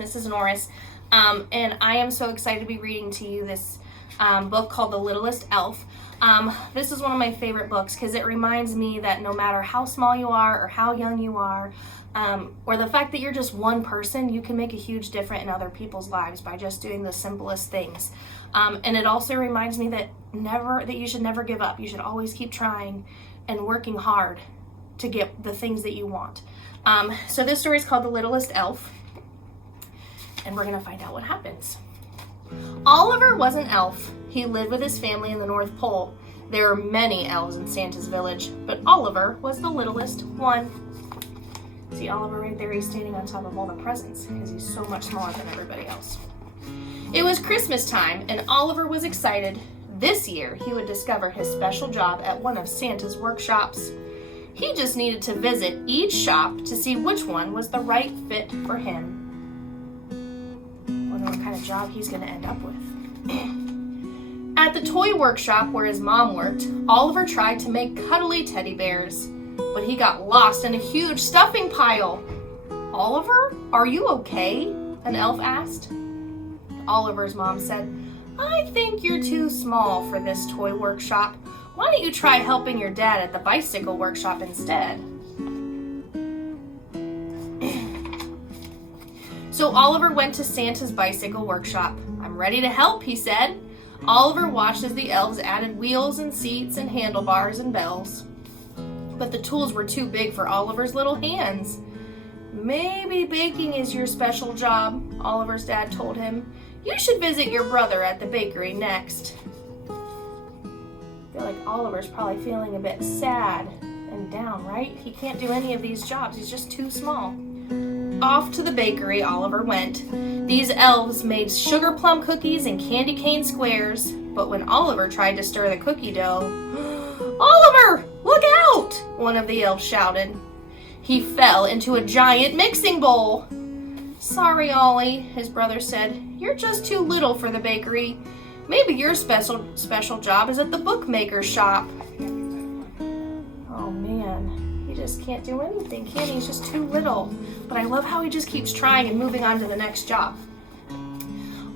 This is Norris, and I am so excited to be reading to you this book called The Littlest Elf. This is one of my favorite books because it reminds me that no matter how small you are or how young you are, or the fact that you're just one person, you can make a huge difference in other people's lives by just doing the simplest things. And it also reminds me that you should never give up. You should always keep trying and working hard to get the things that you want. So this story is called The Littlest Elf, and we're gonna find out what happens. Oliver was an elf. He lived with his family in the North Pole. There are many elves in Santa's village, but Oliver was the littlest one. See Oliver right there? He's standing on top of all the presents because he's so much smaller than everybody else. It was Christmas time, and Oliver was excited. This year, he would discover his special job at one of Santa's workshops. He just needed to visit each shop to see which one was the right fit for him. Wonder what kind of job he's going to end up with. At the toy workshop where his mom worked, Oliver tried to make cuddly teddy bears, but he got lost in a huge stuffing pile. Oliver, are you okay? An elf asked. Oliver's mom said, I think you're too small for this toy workshop. Why don't you try helping your dad at the bicycle workshop instead? So Oliver went to Santa's bicycle workshop. I'm ready to help, he said. Oliver watched as the elves added wheels and seats and handlebars and bells. But the tools were too big for Oliver's little hands. Maybe baking is your special job, Oliver's dad told him. You should visit your brother at the bakery next. I feel like Oliver's probably feeling a bit sad and down, right? He can't do any of these jobs. He's just too small. Off to the bakery Oliver went. These elves made sugar plum cookies and candy cane squares, but when Oliver tried to stir the cookie dough, Oliver, look out! One of the elves shouted. He fell into a giant mixing bowl. Sorry, Ollie, his brother said. You're just too little for the bakery. Maybe your special job is at the bookmaker's shop. Oh man, he just can't do anything, can he? He's just too little. But I love how he just keeps trying and moving on to the next job.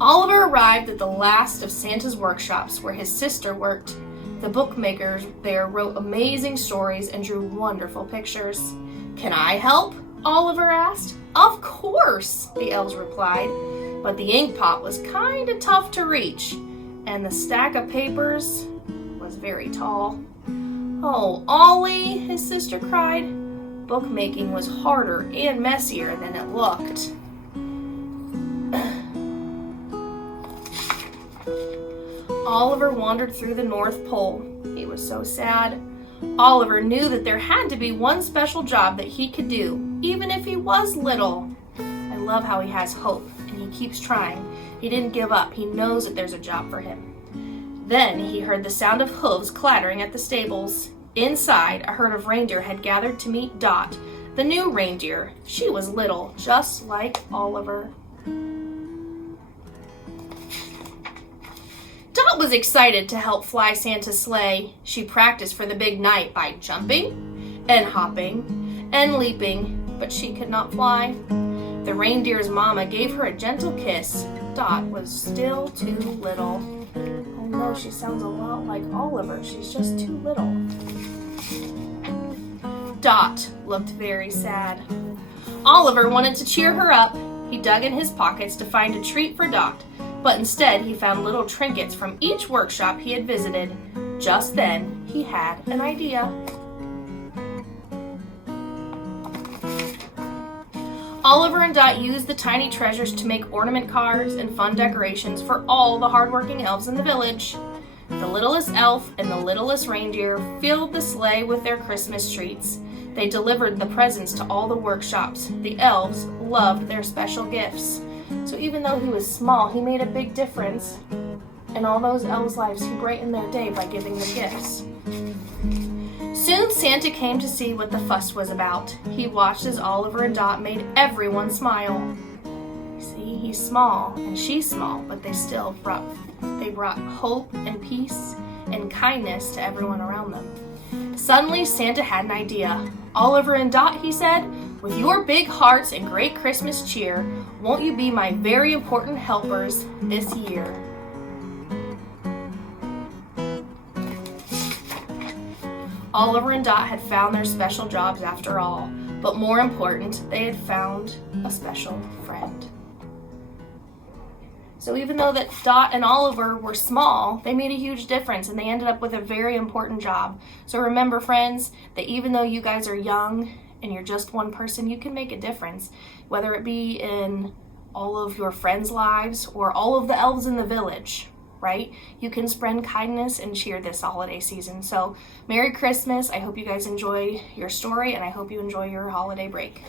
Oliver arrived at the last of Santa's workshops where his sister worked. The bookmakers there wrote amazing stories and drew wonderful pictures. Can I help? Oliver asked. Of course, the elves replied, but the ink pot was kind of tough to reach, and the stack of papers was very tall. Oh, Ollie, his sister cried. Bookmaking was harder and messier than it looked. Oliver wandered through the North Pole. He was so sad. Oliver knew that there had to be one special job that he could do, even if he was little. I love how he has hope, and he keeps trying. He didn't give up. He knows that there's a job for him. Then he heard the sound of hooves clattering at the stables. Inside, a herd of reindeer had gathered to meet Dot, the new reindeer. She was little, just like Oliver. Dot was excited to help fly Santa's sleigh. She practiced for the big night by jumping and hopping and leaping, but she could not fly. The reindeer's mama gave her a gentle kiss. Dot was still too little. Oh no, she sounds a lot like Oliver. She's just too little. Dot looked very sad. Oliver wanted to cheer her up. He dug in his pockets to find a treat for Dot, but instead he found little trinkets from each workshop he had visited. Just then, he had an idea. Oliver and Dot used the tiny treasures to make ornament cards and fun decorations for all the hardworking elves in the village. The littlest elf and the littlest reindeer filled the sleigh with their Christmas treats. They delivered the presents to all the workshops. The elves loved their special gifts. So even though he was small, he made a big difference in all those elves' lives. He brightened their day by giving them gifts. Soon Santa came to see what the fuss was about. He watched as Oliver and Dot made everyone smile. See, he's small and she's small, but they brought hope and peace and kindness to everyone around them. Suddenly, Santa had an idea. Oliver and Dot, he said, With your big hearts and great Christmas cheer, won't you be my very important helpers this year? Oliver and Dot had found their special jobs after all, but more important, they had found a special friend. So even though that Dot and Oliver were small, they made a huge difference and they ended up with a very important job. So remember, friends, that even though you guys are young and you're just one person, you can make a difference, whether it be in all of your friends' lives or all of the elves in the village, right? You can spread kindness and cheer this holiday season. So Merry Christmas. I hope you guys enjoy your story and I hope you enjoy your holiday break.